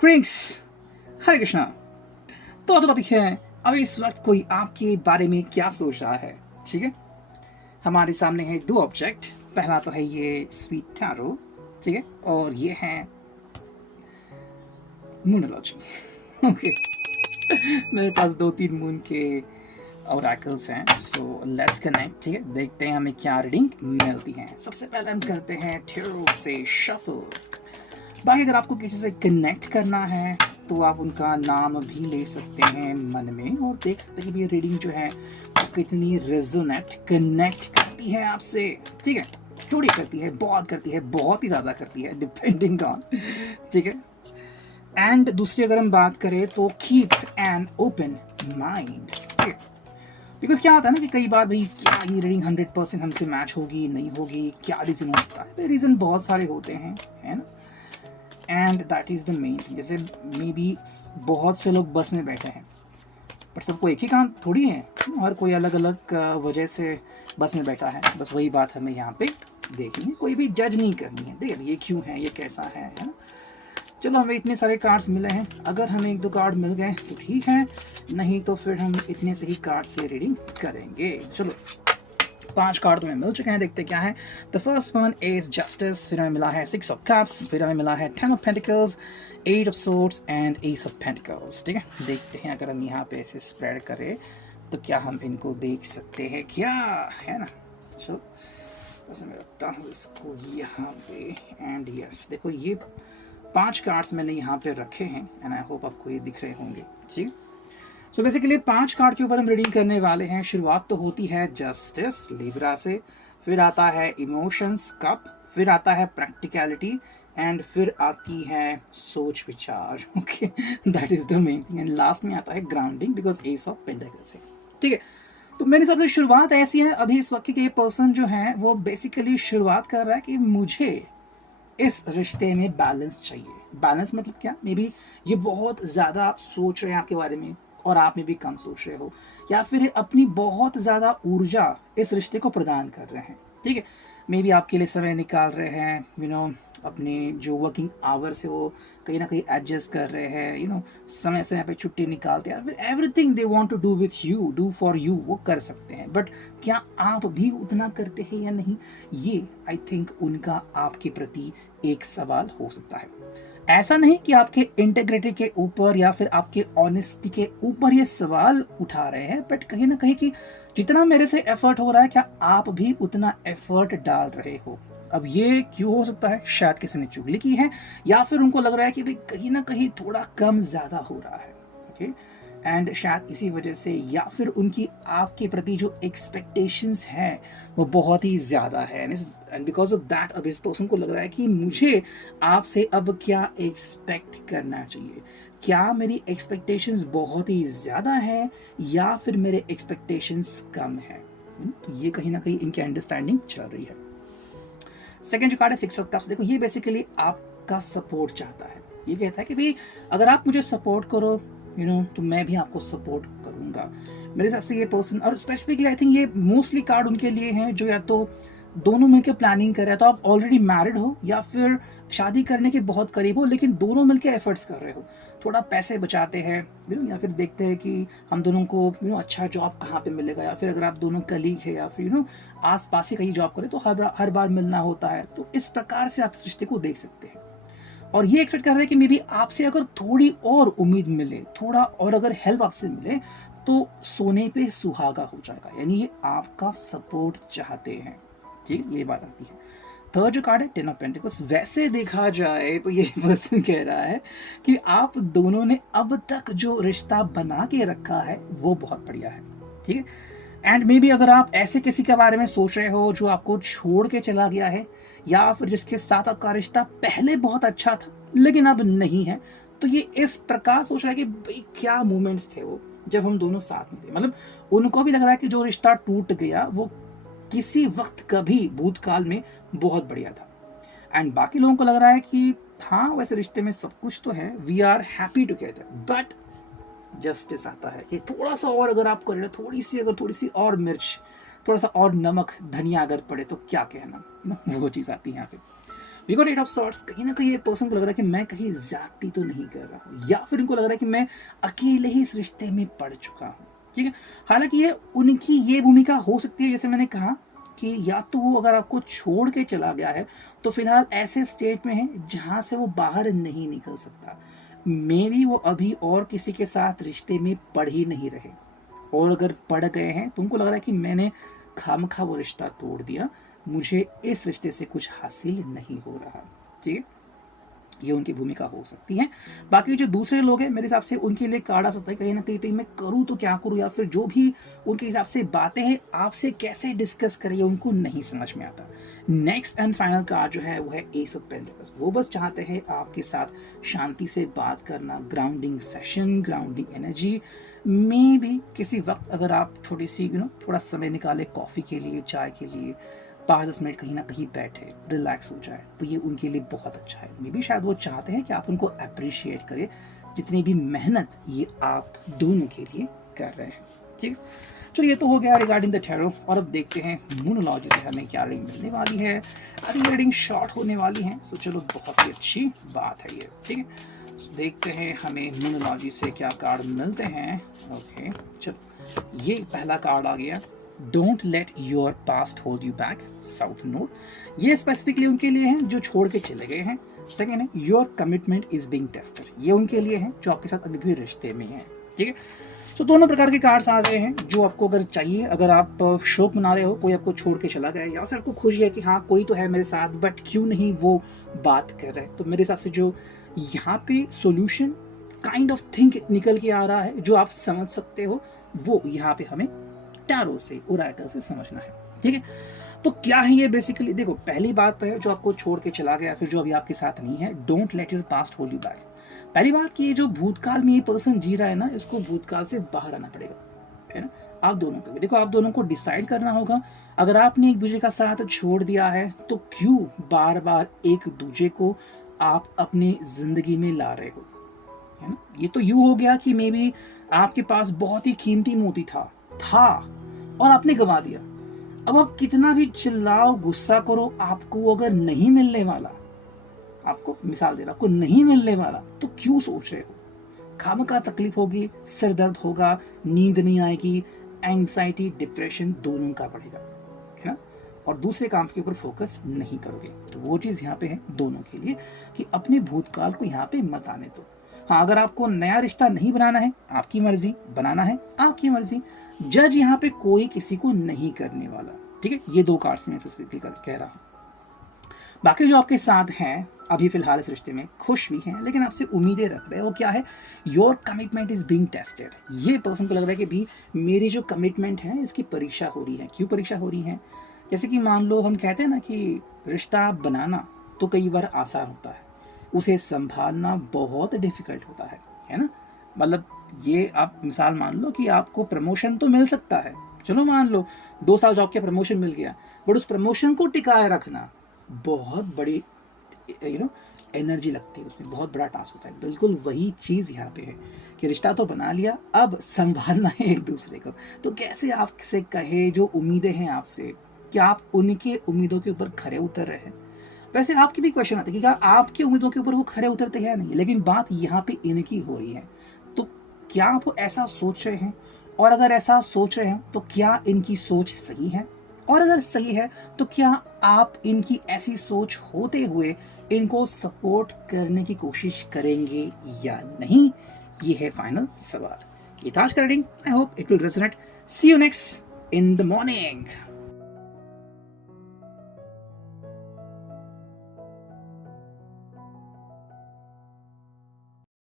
Drinks, हरे कृष्णा। तो आज topic है, अभी इस वक्त कोई आपके बारे में क्या सोच रहा है। ठीक है, हमारे सामने है दो ऑब्जेक्ट। पहला तो है ये स्वीट टैरो, ठीक है, और ये है मूनोलॉजी। ओके, मेरे पास 2-3 मून के ओरेकल्स हैं, सो लेट्स कनेक्ट। ठीक है, देखते हैं हमें क्या रीडिंग मिलती है। सबसे पहले हम करते हैं टैरो से शफल। बाकी अगर आपको किसी से कनेक्ट करना है तो आप उनका नाम भी ले सकते हैं मन में और देख सकते हैं कि ये रीडिंग जो है वो कितनी रेजोनेट कनेक्ट करती है आपसे। ठीक है, थोड़ी करती है, बहुत करती है, बहुत ही ज़्यादा करती है, डिपेंडिंग ऑन। ठीक है, एंड दूसरी अगर हम बात करें तो कीप एन ओपन माइंड। ठीक है, बिकॉज क्या होता है ना कि कई बार भाई क्या ये रीडिंग 100% हमसे मैच होगी नहीं होगी, क्या रीज़न हो सकता है। रीज़न बहुत सारे होते हैं, है ना, and that is the main thing. जैसे मे बी बहुत से लोग बस में बैठे हैं, पर सबको एक ही काम थोड़ी है, हर कोई अलग अलग वजह से बस में बैठा है। बस वही बात हमें यहाँ पे देखनी है, कोई भी जज नहीं करनी है। देखिए ये क्यों है, ये कैसा है ना। चलो हमें इतने सारे कार्ड्स मिले हैं, अगर हमें 1-2 कार्ड मिल गए तो ठीक है, नहीं तो फिर हम इतने से ही कार्ड से रीडिंग करेंगे। चलो 5 कार्ड तुम्हें मिल चुके हैं, देखते क्या है। The first one is justice, फिर हमें मिला है 6 ऑफ कप्स, फिर हमें मिला है 10 of pentacles, 8 of swords and S of pentacles. ठीक है, देखते हैं अगर हम यहाँ पे ऐसे स्प्रेड करें तो क्या हम इनको देख सकते हैं, क्या है ना। चलो बस मैं रखता हूँ इसको यहाँ पे, एंड यस देखो ये 5 कार्ड्स मैंने यहाँ पे रखे हैं एंड आई होप आपको ये दिख रहे होंगे। ठीक है, सो बेसिकली 5 कार्ड के ऊपर हम रीडिंग करने वाले हैं। शुरुआत तो होती है जस्टिस लिब्रा से, फिर आता है इमोशंस कप, फिर आता है प्रैक्टिकलिटी एंड फिर आती है सोच विचार। Okay, that is the main thing, and last में आता है grounding because S of pentacles है। ठीक है, तो मेरे हिसाब से शुरुआत ऐसी है अभी इस वक्त की, पर्सन जो है वो बेसिकली शुरुआत कर रहा है कि मुझे इस रिश्ते में बैलेंस चाहिए। बैलेंस मतलब क्या, मे बी ये बहुत ज़्यादा सोच रहे हैं आपके बारे में और आप में भी कम सोच रहे हो, या फिर अपनी बहुत ज़्यादा ऊर्जा इस रिश्ते को प्रदान कर रहे हैं। ठीक है, मे बी आपके लिए समय निकाल रहे हैं, यू नो अपने जो वर्किंग आवर्स है वो कहीं ना कहीं एडजस्ट कर रहे हैं, यू नो समय समय पे छुट्टी निकालते हैं, फिर everything they want to do with you, do for you, वो कर सकते हैं। बट क्या आप भी उतना करते हैं या नहीं, ये आई थिंक उनका आपके प्रति एक सवाल हो सकता है। ऐसा नहीं कि आपके इंटेग्रिटी के ऊपर या फिर आपके ऑनेस्टी के ऊपर ये सवाल उठा रहे हैं, बट कहीं ना कहीं कि जितना मेरे से एफर्ट हो रहा है क्या आप भी उतना एफर्ट डाल रहे हो। अब ये क्यों हो सकता है, शायद किसी ने चुगली की है या फिर उनको लग रहा है कि भाई कहीं ना कहीं थोड़ा कम ज्यादा हो रहा है। ओके, एंड शायद इसी वजह से या फिर उनकी आपके प्रति जो एक्सपेक्टेशंस हैं वो बहुत ही ज़्यादा है, एंड बिकॉज ऑफ दैट अब इस पर्सन को लग रहा है कि मुझे आपसे अब क्या एक्सपेक्ट करना चाहिए, क्या मेरी एक्सपेक्टेशंस बहुत ही ज़्यादा है या फिर मेरे एक्सपेक्टेशंस कम है। तो ये कहीं ना कहीं इनकी अंडरस्टैंडिंग चल रही है। सेकेंड जो कार्ड है 6 ऑफ कप्स, देखो ये बेसिकली आपका सपोर्ट चाहता है। ये कहता है कि भाई अगर आप मुझे सपोर्ट करो यू नो तो मैं भी आपको सपोर्ट करूंगा। मेरे हिसाब से ये पर्सन, और स्पेसिफिकली आई थिंक ये मोस्टली कार्ड उनके लिए हैं जो या तो दोनों मिलकर प्लानिंग कर रहे हैं, तो आप ऑलरेडी मैरिड हो या फिर शादी करने के बहुत करीब हो, लेकिन दोनों मिलकर एफर्ट्स कर रहे हो, थोड़ा पैसे बचाते हैं यू नो, या फिर देखते हैं कि हम दोनों को यू नो अच्छा जॉब कहाँ पे मिलेगा, या फिर अगर आप दोनों कलीग है या फिर यू नो आस पास ही कहीं जॉब करें तो हर बार मिलना होता है। तो इस प्रकार से आप इस रिश्ते को देख सकते हैं और ये एक्सपेक्ट कर रहे हैं कि मे बी आपसे अगर थोड़ी और उम्मीद मिले, थोड़ा और अगर हेल्प आपसे मिले तो सोने पे सुहागा हो जाएगा, यानी ये आपका सपोर्ट चाहते हैं। ठीक है, ये बात आती है। थर्ड जो कार्ड है 10 ऑफ पेंटिकल्स, वैसे देखा जाए तो ये पर्सन कह रहा है कि आप दोनों ने अब तक जो रिश्ता बना के रखा है वो बहुत बढ़िया है। ठीक है, एंड मे बी अगर आप ऐसे किसी के बारे में सोच रहे हो जो आपको छोड़ के चला गया है या फिर जिसके साथ आपका रिश्ता पहले बहुत अच्छा था लेकिन अब नहीं है, तो ये इस प्रकार सोच रहा है कि भाई क्या मोमेंट्स थे वो जब हम दोनों साथ में थे। मतलब उनको भी लग रहा है कि जो रिश्ता टूट गया वो किसी वक्त कभी भूतकाल में बहुत बढ़िया था, एंड बाकी लोगों को लग रहा है कि हाँ वैसे रिश्ते में सब कुछ तो है, we are happy together, but justice आता है कि थोड़ा सा और अगर आप करें, थोड़ी सी और मिर्च, थोड़ा सा और नमक धनिया अगर पड़े तो क्या कहना, वो चीज़ आती है यहाँ पे। We got 8 of swords. कहीं ना कहीं ये पर्सन को लग रहा है कि मैं कहीं ज्यादती तो नहीं कर रहा हूँ, या फिर इनको लग रहा है कि मैं अकेले ही इस रिश्ते में पड़ चुका हूँ। ठीक है, हालांकि ये उनकी ये भूमिका हो सकती है, जैसे मैंने कहा कि या तो वो अगर आपको छोड़ के चला गया है तो फिलहाल ऐसे स्टेज में है जहां से वो बाहर नहीं निकल सकता। मे बी वो अभी और किसी के साथ रिश्ते में पड़ ही नहीं रहे, और अगर पड़ गए हैं तो उनको लग रहा है कि मैंने खामखा वो रिश्ता तोड़ दिया, मुझे इस रिश्ते से कुछ हासिल नहीं हो रहा। ठीक है, ये उनकी भूमिका हो सकती है। बाकी जो दूसरे लोग हैं मेरे हिसाब से उनके लिए कार्ड आ सकता है कहीं ना कहीं पे मैं करूँ तो क्या करूँ, या फिर जो भी उनके हिसाब से बातें हैं आपसे कैसे डिस्कस करें उनको नहीं समझ में आता। नेक्स्ट एंड फाइनल कार्ड जो है वो है एस ऑफ पेंटिकल्स। वो बस चाहते हैं आपके साथ शांति से बात करना, ग्राउंडिंग सेशन, ग्राउंडिंग एनर्जी। मे भी किसी वक्त अगर आप छोटी सी थोड़ा समय निकाले कॉफ़ी के लिए, चाय के लिए, 5-10 मिनट कहीं ना कहीं बैठे, रिलैक्स हो जाए, तो ये उनके लिए बहुत अच्छा है। मे बी शायद वो चाहते हैं कि आप उनको अप्रिशिएट करें जितनी भी मेहनत ये आप दोनों के लिए कर रहे हैं। ठीक, चलो ये तो हो गया रिगार्डिंग द टैरो। और अब देखते हैं मूनोलॉजी से हमें क्या रीडिंग मिलने वाली है। आई थिंक रीडिंग शॉर्ट होने वाली है, सो चलो बहुत ही अच्छी बात है ये। ठीक है, देखते हैं हमें मूनोलॉजी से क्या कार्ड मिलते हैं। ओके चलो, ये पहला कार्ड आ गया, don't let your past hold you back, south node. ये स्पेसिफिकली उनके लिए हैं जो छोड़ के चले गए हैं। सेकेंड है your commitment is being tested, ये उनके लिए हैं जो आपके साथ अभी भी रिश्ते में हैं। ठीक है, तो दोनों प्रकार के कार्ड्स आ रहे हैं जो आपको अगर चाहिए। अगर आप शोक मना रहे हो, कोई आपको छोड़ के चला गया, या फिर आपको खुशी है कि हाँ कोई तो है मेरे साथ बट क्यों नहीं वो बात कर रहे, तो मेरे हिसाब से जो यहाँ पे सोल्यूशन काइंड ऑफ थिंक निकल के आ रहा है जो आप समझ सकते हो, वो यहाँ पे हमें टैरो से, ओरेकल से समझना है। ठीक है, तो क्या है ये बेसिकली, देखो पहली बात है जो आपको छोड़ के चला गया, फिर जो अभी आपके साथ नहीं है, don't let your past hold you back. पहली बात कि ये जो भूतकाल में ये पर्सन जी रहा है ना, इसको भूतकाल से बाहर आना पड़ेगा, है ना। आप दोनों को, देखो आप दोनों को डिसाइड करना होगा, अगर आपने एक दूसरे का साथ छोड़ दिया है तो क्यों बार बार एक दूसरे को आप अपनी जिंदगी में ला रहे हो, है ना। ये तो यूं हो गया कि मे बी आपके पास बहुत ही कीमती मोती था और आपने गंवा दिया। अब आप कितना भी चिल्लाओ, गुस्सा करो, आपको अगर नहीं मिलने वाला, आपको मिसाल दे रहा, आपको नहीं मिलने वाला तो क्यों सोच रहे हो। खामखा तकलीफ होगी, सिर दर्द होगा, नींद नहीं आएगी, एंग्जाइटी, डिप्रेशन दोनों का बढ़ेगा, है ना। और दूसरे काम के ऊपर फोकस नहीं करोगे। तो वो चीज यहाँ पे है दोनों के लिए कि अपने भूतकाल को यहाँ पे मत आने दो। हाँ, अगर आपको नया रिश्ता नहीं बनाना है, आपकी मर्जी, बनाना है आपकी मर्जी, जज यहाँ पे कोई किसी को नहीं करने वाला। ठीक है, ये दो कार्ड्स में स्पेसिफिकली कह रहा हूँ। बाकी जो आपके साथ हैं अभी फिलहाल इस रिश्ते में खुश भी हैं लेकिन आपसे उम्मीदें रख रहे हैं, वो क्या है, your commitment is being tested. ये पर्सन को लग रहा है कि भी मेरी जो कमिटमेंट है इसकी परीक्षा हो रही है। क्यों परीक्षा हो रही है, जैसे कि मान लो हम कहते हैं ना कि रिश्ता बनाना तो कई बार आसान होता है, उसे संभालना बहुत डिफिकल्ट होता है ना। मतलब ये आप मिसाल मान लो कि आपको प्रमोशन तो मिल सकता है, चलो मान लो 2 साल जॉब के प्रमोशन मिल गया, बट उस प्रमोशन को टिकाए रखना बहुत बड़ी एनर्जी लगती है, उसमें बहुत बड़ा टास्क होता है। बिल्कुल वही चीज़ यहाँ पे है कि रिश्ता तो बना लिया, अब संभालना है एक दूसरे को। तो कैसे आपसे कहे जो उम्मीदें हैं आपसे, क्या आप उनके उम्मीदों के ऊपर खरे उतर रहे हैं। वैसे आपकी भी क्वेश्चन आता है कि क्या आपकी उम्मीदों के ऊपर वो खरे उतरते हैं नहीं, लेकिन बात यहाँ पे इनकी हो रही है। तो क्या आप ऐसा सोच रहे हैं, और अगर ऐसा सोच रहे हैं तो क्या इनकी सोच सही है, और अगर सही है तो क्या आप इनकी ऐसी सोच होते हुए इनको सपोर्ट करने की कोशिश करेंगे या नहीं, ये है फाइनल सवाल। ये था आज का reading. I hope it will resonate. See you next in the morning.